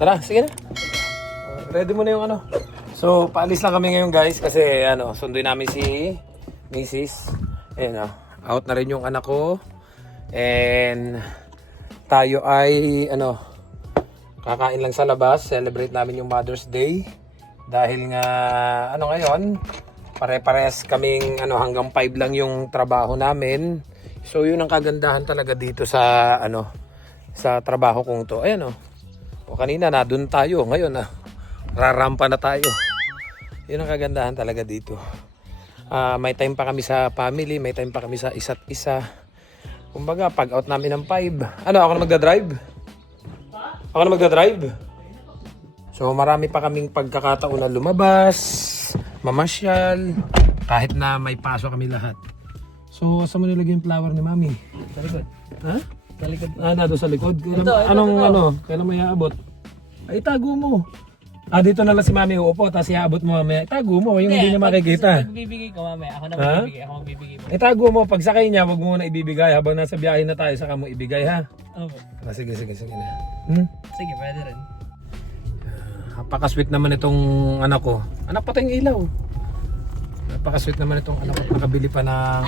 Tara, sige na. Ready mo na yung ano. So, paalis lang kami ngayon guys kasi sunduin namin si Mrs. Ayan out na rin yung anak ko. And tayo ay kakain lang sa labas. Celebrate namin yung Mother's Day. Dahil nga ngayon, pare-pares kaming hanggang 5 lang yung trabaho namin. So, yun ang kagandahan talaga dito sa sa trabaho kong to. Ayan o kanina na doon tayo, ngayon rarampa na tayo. Yun ang kagandahan talaga dito. May time pa kami sa family, may time pa kami sa isa't isa. Kumbaga pag out namin ng 5. Ako na magdadrive? Ako na magdadrive? So marami pa kaming pagkakataon na lumabas, mamasyal, kahit na may pasok kami lahat. So saan mo nilagay yung flower ni Mami? Sa likod. Ha? Sa likod. Nado sa likod. Kailan mo iaabot? Ay, tago mo. Dito na lang si Mami uupo, tapos iaabot mo mamaya. Tago mo, yung hindi niya makikita. Pag bibigay ko mamaya, ako na magbibigay mo. Tago mo, pag sakay niya, wag mo na ibibigay. Habang nasa biyahe na tayo, saka mo ibigay ha. Opo. Sige na. Sige, pwede rin. Napaka-sweet naman itong anak ko. Anak pa tayong ilaw. Napaka-sweet naman itong anak ko. Nakabili pa ng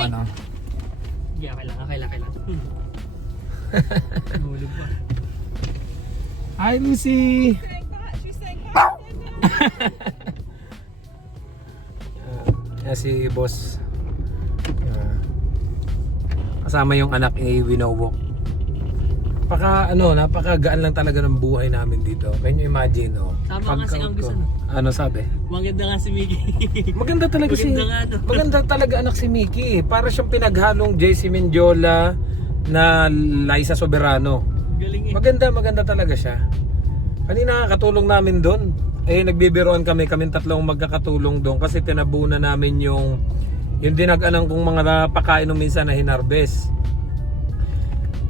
Hindi, okay lang. Nahulog pa. Hi, Lucy! Yan si boss. Kasama yung anak ni Winowok. Napakagaan lang talaga ng buhay namin dito. Can you imagine, Tama kasi ang gusto. Ano sabi? Maganda nga si Mickey. Maganda talaga maganda talaga anak si Mickey. Para siyang pinaghalong JC Mendiola na Liza Soberano. Galing Maganda talaga siya. Kanina katulong namin doon. Nagbibiroan kaming tatlong magkakatulong doon kasi tinabunan namin yung dinag-anang kong mga pakain nung minsan na hinarvest.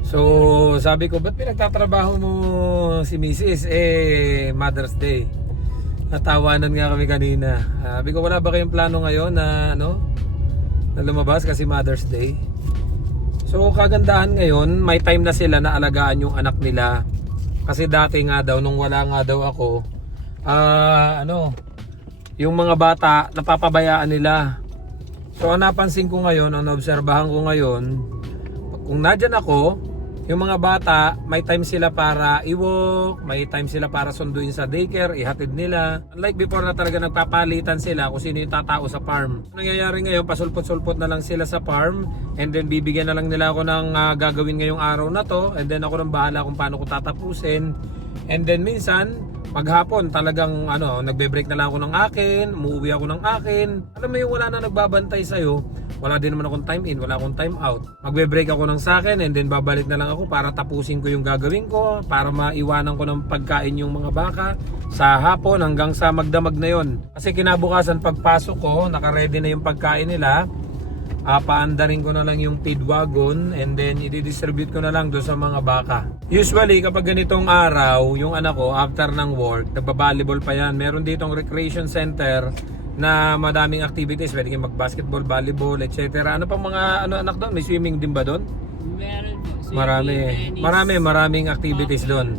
So sabi ko, ba't pinagtatrabaho mo si Mrs. Mother's Day? Natawanan nga kami kanina. Sabi ko, wala ba kayong plano ngayon na lumabas kasi Mother's Day? So kagandahan ngayon, may time na sila na alagaan yung anak nila. Kasi dati nga daw, nung wala nga daw ako, yung mga bata, napapabayaan nila. So ang napansin ko ngayon, ang naobserbahan ko ngayon, kung nadyan ako, yung mga bata, may time sila para i-walk, may time sila para sunduin sa daycare, ihatid nila. Unlike before na talaga nagpapalitan sila kung sino yung tatao sa farm. Nangyayari ngayon, pasulpot-sulpot na lang sila sa farm, and then bibigyan na lang nila ako ng gagawin ngayong araw na to, and then ako nang bahala kung paano ko tatapusin. And then minsan, maghapon talagang nagbe-break na lang ako ng akin, umuwi ako ng akin. Alam mo yung wala na nagbabantay sa'yo, wala din naman akong time in, wala akong time out. Magbe-break ako ng sakin and then babalik na lang ako para tapusin ko yung gagawin ko, para maiwanan ko ng pagkain yung mga baka sa hapon hanggang sa magdamag na yon. Kasi kinabukasan pagpasok ko, naka-ready na yung pagkain nila. Paandarin ko na lang yung feed wagon and then i-distribute ko na lang doon sa mga baka. Usually kapag ganitong araw, yung anak ko after ng work, nagba-volleyball pa yan. Meron ditong recreation center na madaming activities, pwede kayong mag-basketball, volleyball, etc. Ano pang mga anak doon? May swimming din ba doon? Meron po. Swimming, Maraming activities doon.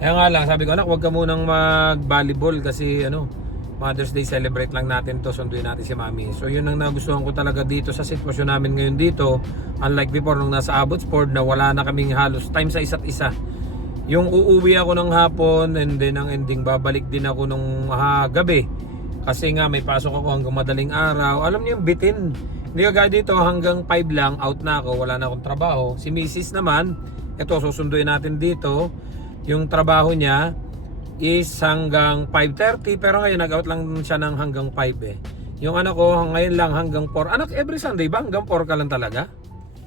Kaya nga lang, sabi ko, anak, huwag ka munang mag-volleyball kasi Mother's Day celebrate lang natin to, sunduin natin si Mami. So yun ang nagustuhan ko talaga dito sa sitwasyon namin ngayon dito. Unlike before nung nasa Abbotsford na wala na kaming halos time sa isa't isa. Yung uuwi ako ng hapon and then ang ending babalik din ako nung gabi. Kasi nga may pasok ako hanggang madaling araw. Alam niyo yung bitin. Hindi ka dito hanggang 5 lang, out na ako, wala na akong trabaho. Si Mrs. naman, ito susunduin natin dito. Yung trabaho niya is hanggang 5:30 pero ngayon nag-out lang siya ng hanggang 5 Yung anak ko ngayon lang hanggang 4. Anak, every Sunday ba? Hanggang 4 ka lang talaga?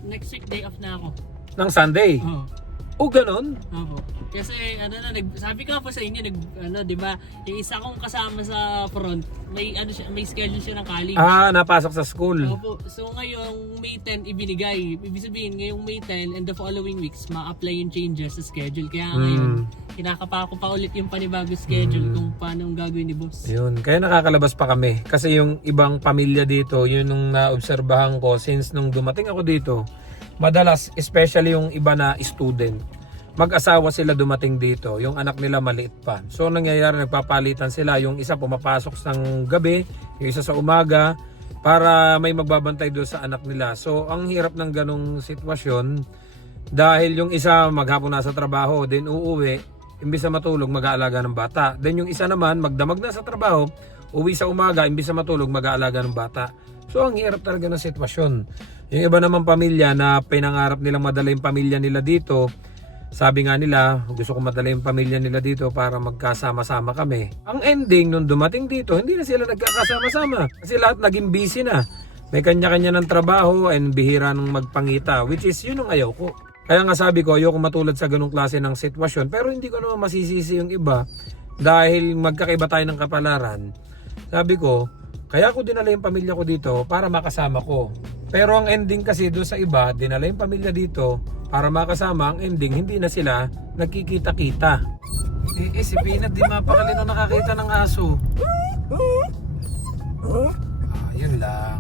Next week day off na ako. Ng Sunday? Oo. O ganun? Opo. Kasi sabi ko po sa inyo, di ba, yung isa kong kasama sa front, may schedule siya ng college. Napasok sa school. Opo. So ngayong May 10 ibinigay. Ibig sabihin, ngayong May 10 and the following weeks, ma-apply yung changes sa schedule. Kaya ngayon, kinakapa ko pa ulit yung panibago schedule kung paano ang gagawin ni boss. Yun, kaya nakakalabas pa kami. Kasi yung ibang pamilya dito, yun nung naobserbahan ko since nung dumating ako dito, madalas, especially yung iba na student, mag-asawa sila dumating dito. Yung anak nila maliit pa. So nangyayari, nagpapalitan sila. Yung isa pumapasok ng gabi, yung isa sa umaga, para may magbabantay doon sa anak nila. So ang hirap ng ganong sitwasyon, dahil yung isa maghapon nasa trabaho, then uuwi, imbis na matulog, mag-aalaga ng bata. Then yung isa naman, magdamag na sa trabaho, uwi sa umaga, imbis na matulog, mag-aalaga ng bata. So ang hirap talaga ng sitwasyon. Yung iba naman pamilya na pinangarap nilang madala yung pamilya nila dito, sabi nga nila, gusto ko madala yung pamilya nila dito para magkasama-sama kami. Ang ending, nung dumating dito, hindi na sila nagkakasama-sama. Kasi lahat naging busy na. May kanya-kanya ng trabaho and bihira ng magpangita. Which is, yun ang ayaw ko. Kaya nga sabi ko, ayoko matulad sa ganung klase ng sitwasyon. Pero hindi ko naman masisisi yung iba. Dahil magkakaiba tayo ng kapalaran. Sabi ko, kaya ko dinala yung pamilya ko dito para makasama ko. Pero ang ending kasi doon sa iba, dinala yung pamilya dito para makasama. Ang ending, hindi na sila nagkikita-kita. Si Peanut, di mapakali na nakakita ng aso. Yun lang.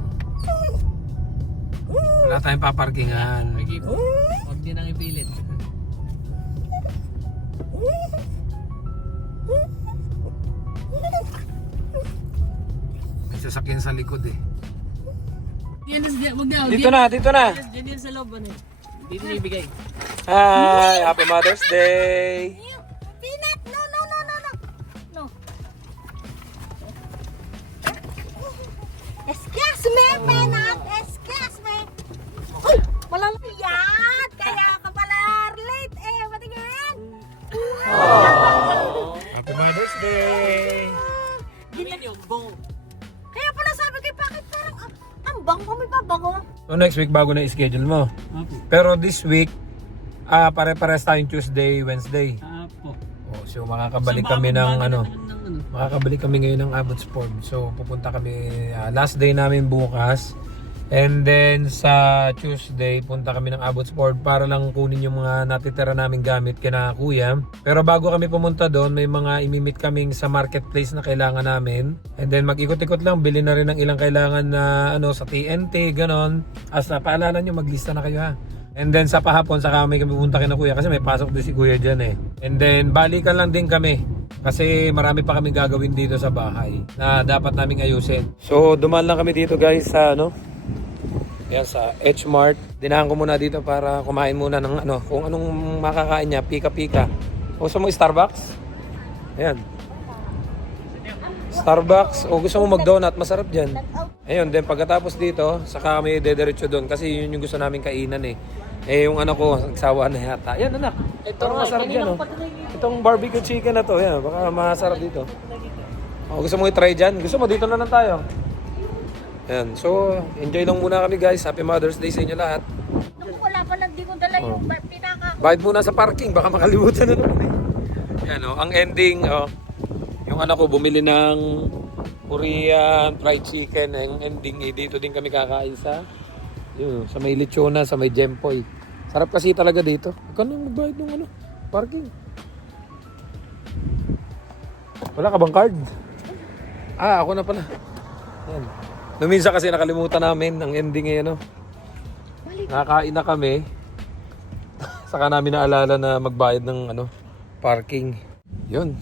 Wala tayong paparkingan. Okay po. Huwag din ang ipilit. May sasakyan sa likod eh. Yan, wag na. Dito na, dito na. Diyan yan sa loob, ano. Dito na ibigay. Hi! Happy Mother's Day! Peanut, no, no, no, no, no. No. Excuse me, Peanut. Excuse me. Uy, walang yan. Kaya ka pala late eh. Patingin. Happy Mother's Day! Gawin nyo, go. Kaya pala sabi ko, bakit parang ang bango, may babango. So next week bago na i-schedule mo. Apo. Pero this week, pare-pares tayong Tuesday, Wednesday. Apo. Oh, so makakabalik kami ng ano. Makakabalik kami ngayon ng Abbotsford. So pupunta kami last day namin bukas. And then sa Tuesday punta kami ng Abbotsford para lang kunin yung mga natitira naming gamit kina kuya. Pero bago kami pumunta doon, may mga imimit kaming sa marketplace na kailangan namin. And then mag-ikot-ikot lang, bili na rin ng ilang kailangan na ano sa TNT, ganon. Hasta paalala nyo, maglista na kayo ha. And then sa pahapon, saka kami pupunta kina kuya kasi may pasok din si kuya dyan eh. And then balikan lang din kami. Kasi marami pa kami gagawin dito sa bahay na dapat naming ayusin. So dumaan lang kami dito guys sa ano, yan sa H-Mart. Dinahan ko muna dito para kumain muna ng ano, kung anong makakain niya, pika-pika. Gusto mo Starbucks? Ayan. Starbucks. O gusto mo mag-donut, masarap dyan. Ayun, then pagkatapos dito, saka kami dediretso doon kasi yun yung gusto namin kainan eh. Eh yung ano ko, nagsawa na yata. Ayan anak, ito masarap dyan oh. Itong barbecue chicken na to, yan, baka masarap dito. O, gusto mo i-try dyan? Gusto mo, dito na lang tayo. Ayan, so enjoy lang muna kami guys. Happy Mother's Day sa inyo lahat. Naku, wala pa lang, di ko dala yung pinaka. Bayad muna sa parking, baka makalimutan na naman eh. Ayan o, ang ending, yung anak ko bumili ng Korean fried chicken. Ang ending eh, dito din kami kakain sa yun, sa may lechona, sa may Gempoy. Sarap kasi talaga dito. Ikaw nang magbayad ng ano, parking. Wala ka bang card? Ako na pala. Ayan. Minsan kasi nakalimutan namin ang ending eh, ano. Nakakain na kami. Saka namin naalala na magbayad ng ano, parking. Yun.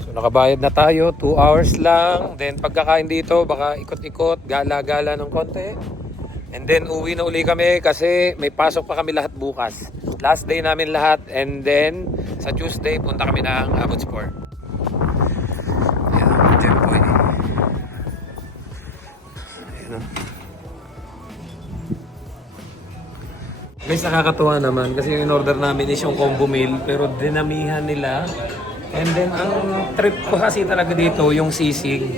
So nakabayad na tayo, 2 hours lang. Then pagkakain dito, baka ikot-ikot, gala-gala ng konti. And then uwi na uli kami kasi may pasok pa kami lahat bukas. Last day namin lahat. And then sa Tuesday, punta kami ng Abbotsford. Ayan, Gempoy. Guys, nakakatuwa naman kasi yung in-order namin is yung combo meal pero dinamihan nila. And then ang trip ko kasi talaga dito yung sisig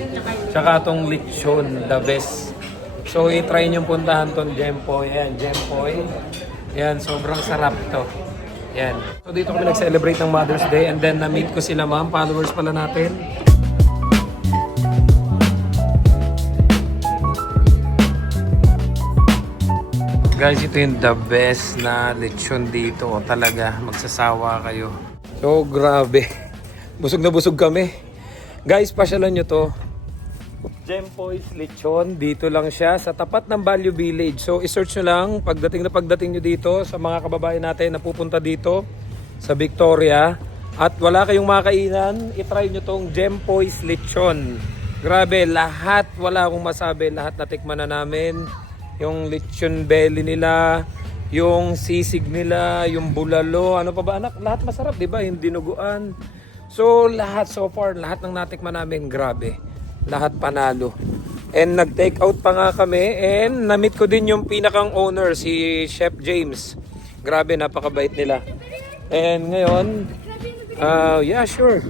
tsaka tong lechon, the best. So i-try nyo puntahan tong Gempoy. Ayan, Gempoy. Ayan, sobrang sarap to. Ayan. So dito kami nag-celebrate ng Mother's Day and then na-meet ko sila ma'am, followers pala natin. Guys, ito yung the best na lechon dito. Talaga, magsasawa kayo. So, grabe. Busog na busog kami. Guys, pasyalan nyo to. Gempoy's Lechon. Dito lang siya sa tapat ng Value Village. So, isearch nyo lang pagdating nyo dito sa mga kababayan natin na pupunta dito sa Victoria at wala kayong makainan, itry nyo tong Gempoy's Lechon. Grabe, lahat, wala akong masabi, lahat natikman na namin. Yung lechon belly nila, yung sisig nila, yung bulalo, ano pa ba anak? Lahat masarap, di ba? Yung dinuguan. So lahat so far, lahat ng natikman namin, grabe. Lahat panalo. And nag-take out pa nga kami and na-meet ko din yung pinakang owner, si Chef James. Grabe, napakabait nila. And ngayon, yeah, sure.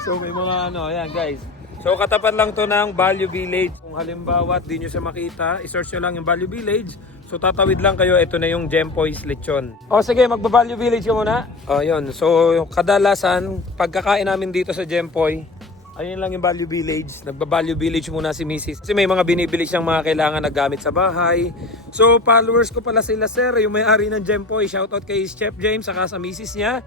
So may mga ano, ayan guys. So katapat lang to ng Value Village. Kung halimbawa di nyo siya makita, isearch nyo lang yung Value Village. So tatawid lang kayo, ito na yung Gempoy's Lechon. O sige, magba-Value Village ka muna. O yun, so kadalasan, pagkakain namin dito sa Gempoy, ayun lang yung Value Village. Nagba-Value Village muna si Mrs. Kasi may mga binibili siyang mga kailangan na gamit sa bahay. So followers ko pala sila sir, yung may-ari ng Gempoy. Shoutout kay Chef James saka sa Mrs. niya.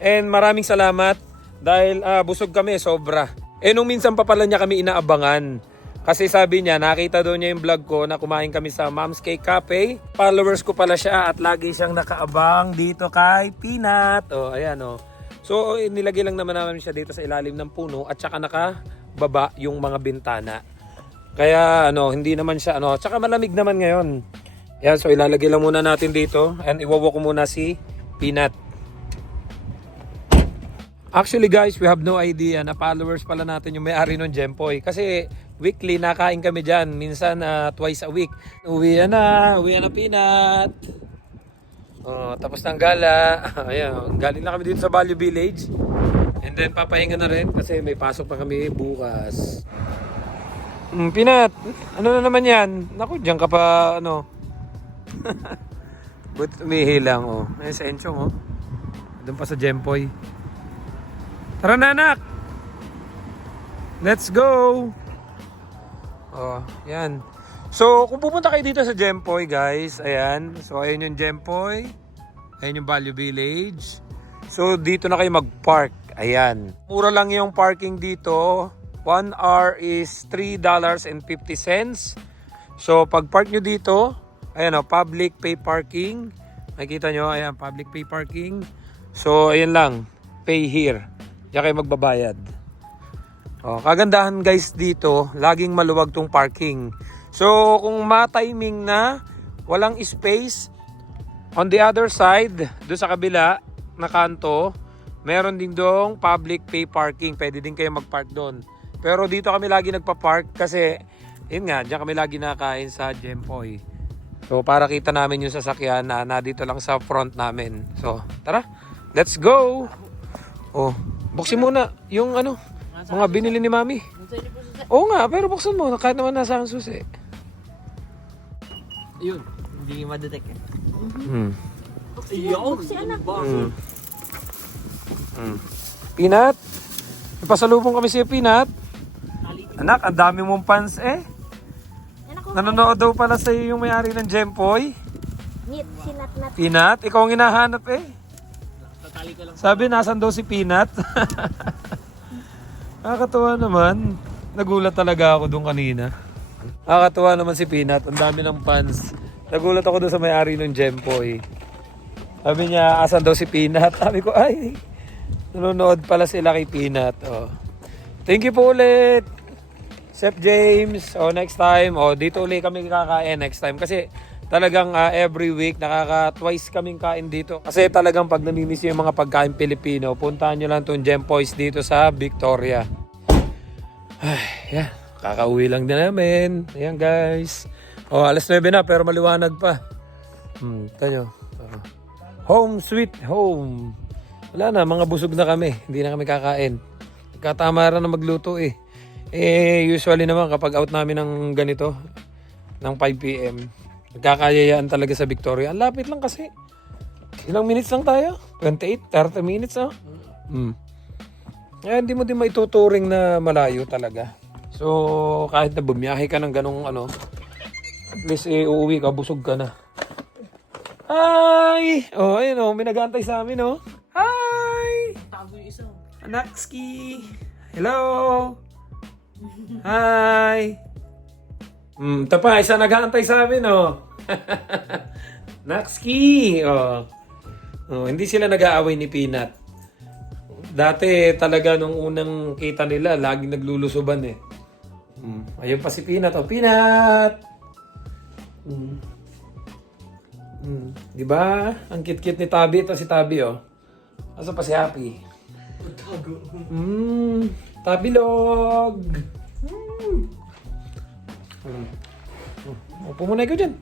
And maraming salamat dahil busog kami, sobra. Eh nung minsan pa pala niya kami inaabangan. Kasi sabi niya, nakita doon niya yung vlog ko na kumain kami sa Mom's Cake Cafe. Followers ko pala siya at lagi siyang nakaabang dito kay Peanut. O, ayan o. So, nilagay lang naman namin siya dito sa ilalim ng puno at saka nakababa yung mga bintana. Kaya, hindi naman siya, tsaka malamig naman ngayon. Yan, so ilalagay lang muna natin dito and iwawalk ko muna si Peanut. Actually guys, we have no idea na followers pala natin yung may-ari ng Gempoy. Kasi weekly nakain kami dyan. Minsan twice a week. Uwi na Peanut. Oh, tapos ng gala. Ayan, galing na kami dito sa Value Village. And then papahinga na rin kasi may pasok pa kami bukas. Peanut, ano na naman yan? Naku, dyan ka pa But umihilang Ayun sa Enchong Doon pa sa Gempoy. Tara na anak! Let's go! Yan. So, kung pupunta kayo dito sa Gempoy, guys, ayan. So, ayan yung Gempoy. Ayan yung Value Village. So, dito na kayo mag-park. Ayan. Mura lang yung parking dito. 1 hour is $3.50. So, pag-park nyo dito, ayan public pay parking. Nakikita nyo, ayan, public pay parking. So, ayan lang. Pay here. Diyan kayo magbabayad. Kagandahan guys dito, laging maluwag tong parking. So kung ma-timing na walang space, on the other side, doon sa kabila na kanto, meron din dong public pay parking. Pwede din kayo mag-park doon. Pero dito kami lagi nagpa-park kasi, yun nga, diyan kami lagi nakain sa Gempoy. So para kita namin yung sasakyan na dito lang sa front namin. So tara, let's go! Buksin muna yung mga binili ni Mami. Oo nga, pero buksan mo kahit naman nasa ang susi. Ayun, hindi madetect Peanut, ipasalubong kami si Peanut. Anak, ang dami mong fans Nanonood daw pala sa iyo yung may-ari ng Gempoy. Sinat-nat. Peanut, ikaw ang hinahanap Sabi, nasan daw si Peanut? Nakakatuwa naman. Nagulat talaga ako doon kanina. Nakakatuwa naman si Peanut. Ang dami ng fans. Nagulat ako doon sa may-ari ng Gempoy. Sabi niya, asan daw si Peanut? Sabi ko, ay, nanonood pala sila kay Peanut. Thank you po ulit, Chef James. Next time. Dito ulit kami kakain next time. Kasi talagang every week twice kaming kain dito. Kasi talagang pag namimiss yung mga pagkain Pilipino, puntahan nyo lang itong Gempoy's dito sa Victoria. Yan. Kakauwi lang din namin. Ayan guys. Alas 9 na pero maliwanag pa. Ito nyo. Home sweet home. Wala na, mga busog na kami. Hindi na kami kakain. Katamaran na magluto usually naman kapag out namin ng ganito, ng 5 PM, nagkakayayaan talaga sa Victoria. Ang lapit lang kasi. Ilang minutes lang tayo? 28, 30 minutes hindi mo din maituturing na malayo talaga. So, kahit na bumiyahe ka ng ganong at least uuwi ka, busog ka na. Hi! Ayun may nag-aantay sa amin Hi! Tago yung isa. Anakski! Hello! Hi! Ito pa, isa nag-aantay sa amin, oh. Nakski, oh. Hindi sila nag-aaway ni Peanut. Dati talaga nung unang kita nila, laging naglulusuban eh. Ayun pa si Peanut, oh. Peanut! Di ba? Ang cute-cute ni Tabi. Ito si Tabi, oh. Asa pa si Happy? Tabilog! Upo muna ikaw dyan.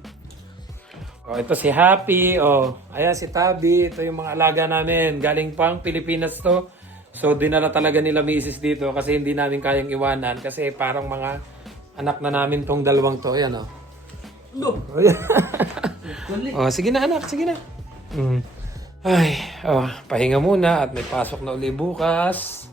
Ito si Happy. Ayan si Tabi. Ito yung mga alaga namin. Galing pang Pilipinas to. So dinala talaga nila misis dito kasi hindi namin kayang iwanan. Kasi parang mga anak na namin tong dalawang to. Ayan, sige na anak. Sige na. Ay, pahinga muna at may pasok na uli bukas.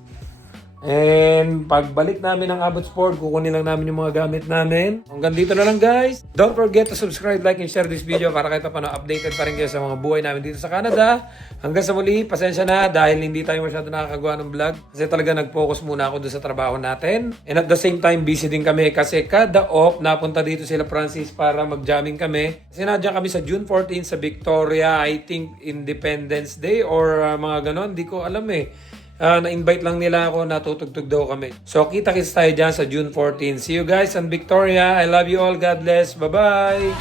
And pagbalik namin ng Abot Sport, kukunin lang namin yung mga gamit namin. Hanggang dito na lang guys. Don't forget to subscribe, like, and share this video para kahit paano updated pa rin kayo sa mga buhay namin dito sa Canada. Hanggang sa muli, pasensya na dahil hindi tayo masyado nakakagawa ng vlog. Kasi talaga nag-focus muna ako doon sa trabaho natin. And at the same time, busy din kami kasi kada off, napunta dito sila Francis para mag-jamming kami. Kasi nandiyan kami sa June 14 sa Victoria, I think Independence Day or mga ganon. Hindi ko alam eh. Na-invite lang nila ako, natutugtog daw kami. So, kita-kits tayo dyan sa June 14. See you guys in Victoria. I love you all. God bless. Bye-bye.